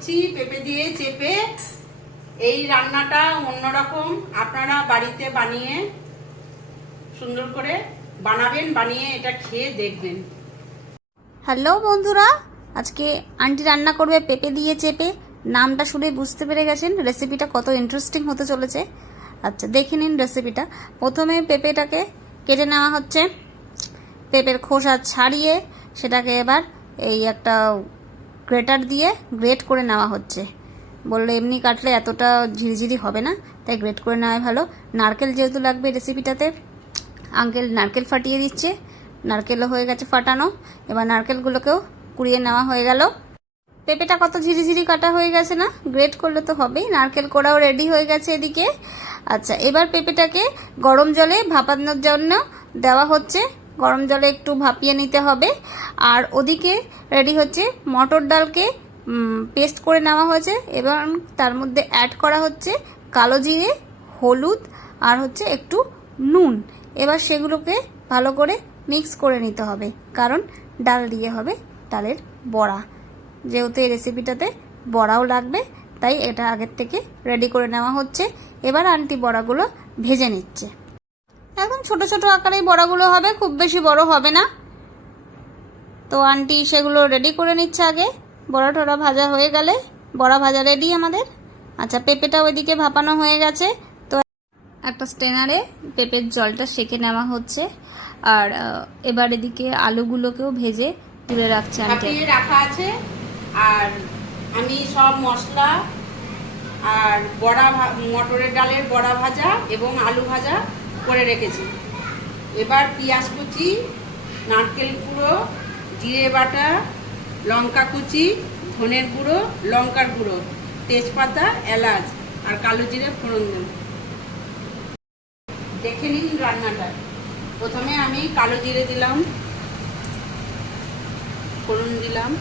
করছি পেঁপে দিয়ে চেপে। এই রান্নাটা অন্যরকম, আপনারা বাড়িতে বানিয়ে সুন্দর করে বানাবেন, বানিয়ে এটা খেয়ে দেখবেন। হ্যালো বন্ধুরা, আজকে আন্টি রান্না করবে পেঁপে দিয়ে চেপে। নামটা শুনে বুঝতে পেরে গেছেন রেসিপিটা কত ইন্টারেস্টিং হতে চলেছে। আচ্ছা, দেখে নিন রেসিপিটা। প্রথমে পেঁপেটাকে কেটে নেওয়া হচ্ছে, পেঁপের খোসা ছাড়িয়ে সেটাকে এবার এই একটা গ্রেটার দিয়ে গ্রেট করে নেওয়া হচ্ছে। বললে এমনি কাটলে এতটা ঝিরিঝিরি হবে না, তাই গ্রেট করে নেওয়াই ভালো। নারকেল যেহেতু লাগবে রেসিপিটাতে, আঙ্কেল নারকেল ফাটিয়ে দিচ্ছে। নারকেলও হয়ে গেছে ফাটানো, এবার নারকেলগুলোকেও কুড়িয়ে নেওয়া হয়ে গেল। পেঁপেটা কত ঝিরিঝিরি কাটা হয়ে গেছে না, গ্রেট করলে তো হবেই। নারকেল কোড়াও রেডি হয়ে গেছে এদিকে। আচ্ছা, এবার পেঁপেটাকে গরম জলে ভাপানোর জন্য দেওয়া হচ্ছে। গরম জলে একটু ভাপিয়ে নিতে হবে। আর ওদিকে রেডি হচ্ছে মটর ডালকে পেস্ট করে নেওয়া হয়েছে এবং তার মধ্যে অ্যাড করা হচ্ছে কালো জিরে, হলুদ আর হচ্ছে একটু নুন। এবার সেগুলোকে ভালো করে মিক্স করে নিতে হবে, কারণ ডাল দিয়ে হবে ডালের বড়া। যেহেতু এই রেসিপিটাতে বড়াও লাগবে, তাই এটা আগের থেকে রেডি করে নেওয়া হচ্ছে। এবার আন্টি বড়াগুলো ভেজে নিচ্ছে। একদম ছোট ছোট আকারেই বড়াগুলো হবে, খুব বেশি বড় হবে না। তো আন্টি সেগুলো রেডি করে নিচ্ছে আগে। বড়া টড়া ভাজা হয়ে গেলে বড়া ভাজা রেডি আমাদের। আচ্ছা, পেঁপেটা ওইদিকে ভাপানো হয়ে গেছে। তো একটা স্ট্রেনারে পেঁপের জলটা সেঁকে নেওয়া হচ্ছে। আর এবার এদিকে আলুগুলোকেও ভেজে তুলে রাখছে আন্টি, রাখা আছে। আর আমি সব মশলা আর বড়া, মটরের ডালের বড়া ভাজা এবং আলু ভাজা করে রেখেছি। এবার পেঁয়াজ কুচি, নারকেল গুঁড়ো, জিরে বাটা, লঙ্কা কুচি, ধনের গুঁড়ো, লঙ্কার গুঁড়ো, তেজপাতা, এলাচ আর কালো জিরে ফোড়ন দেব। দেখে নিন রান্নাটা। প্রথমে আমি কালো জিরে দিলাম, ফোড়ন দিলাম,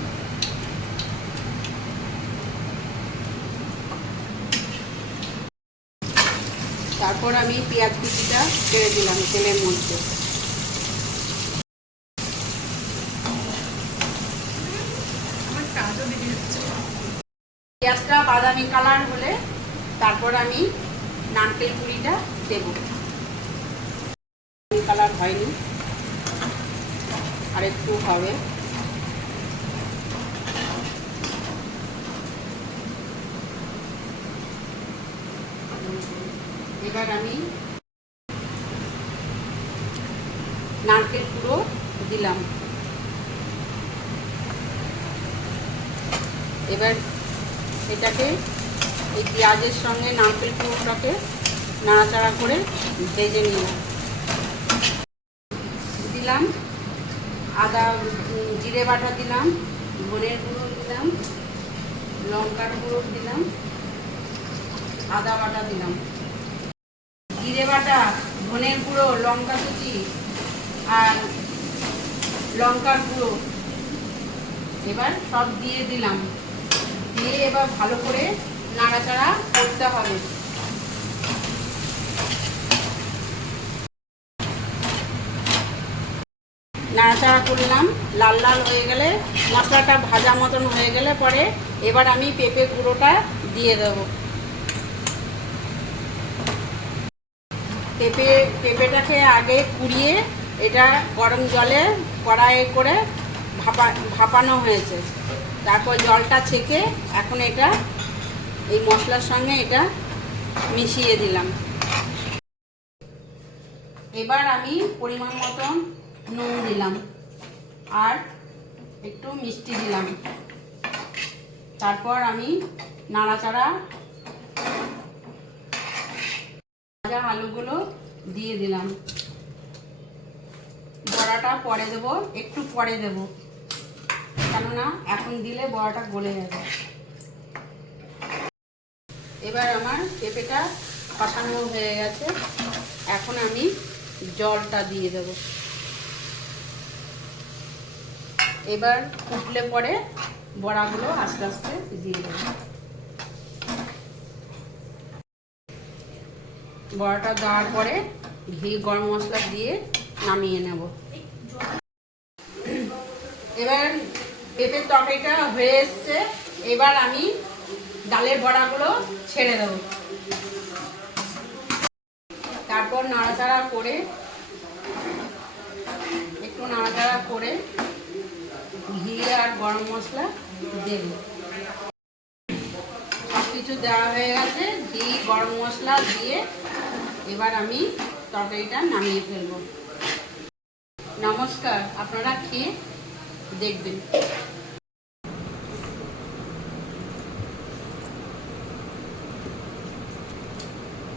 তারপর আমি পেঁয়াজ কুচিটা ছেড়ে দিলাম তেলের মধ্যে। পেঁয়াজটা বাদামি কালার হলে তারপর আমি নারকেল কুড়িটা দেব। কালার হয়নি, আর একটু হবে। এবার আমি নারকেল গুঁড়ো দিলাম। এবার এটাকে এই পেঁয়াজের সঙ্গে নারকেল গুঁড়োটাকে নাড়াচাড়া করে ভেজে নিলাম। দিলাম আদা, জিরে বাটা দিলাম, ধনের গুঁড়ো দিলাম, লঙ্কার গুঁড়ো দিলাম, আদা বাটা দিলাম, জিরে বাটা, ধনের গুঁড়ো, লঙ্কা কুচি আর লঙ্কার গুঁড়ো এবার সব দিয়ে দিলাম। দিয়ে এবার ভালো করে নাড়াচাড়া করতে হবে। নাড়াচাড়া করলাম, লাল লাল হয়ে গেলে, মশলাটা ভাজা মতন হয়ে গেলে পরে এবার আমি পেঁপে গুঁড়োটা দিয়ে দেব। পেঁপেটাকে আগে কুড়িয়ে এটা গরম জলে কড়াইয়ে করে ভাপানো হয়েছে। তারপর জলটা ছেঁকে এখন এটা এই মশলার সঙ্গে এটা মিশিয়ে দিলাম। এবার আমি পরিমাণ মতন নুন দিলাম আর একটু মিষ্টি দিলাম। তারপর আমি নাড়াচাড়া ভাজা আলুগুলো দিয়ে দিলাম। বড়াটা পরে দেব, একটু পরে দেব, কেননা এখন দিলে বড়াটা গলে যাবে। এবার আমার পেঁপেটা কষানো হয়ে গেছে, এখন আমি জলটা দিয়ে দেব। এবার ফুটলে পরে বড়াগুলো আস্তে আস্তে দিয়ে দেব। বড়াটা দেওয়ার পরে ঘি, গরম মশলা দিয়ে নামিয়ে নেব। এবার পেঁপের তরকারিটা হয়ে এসছে, এবার আমি ডালের বড়াগুলো ছেড়ে দেবো। তারপর নাড়াচাড়া করে একটু নাড়াচাড়া করে ঘি আর গরম মশলা দেব। সব কিছু দেওয়া হয়ে গেছে, ঘি গরম মশলা দিয়ে এবার আমি তরকারিটা নামিয়ে ফেলবো। নমস্কার, আপনারা খেয়ে দেখবেন।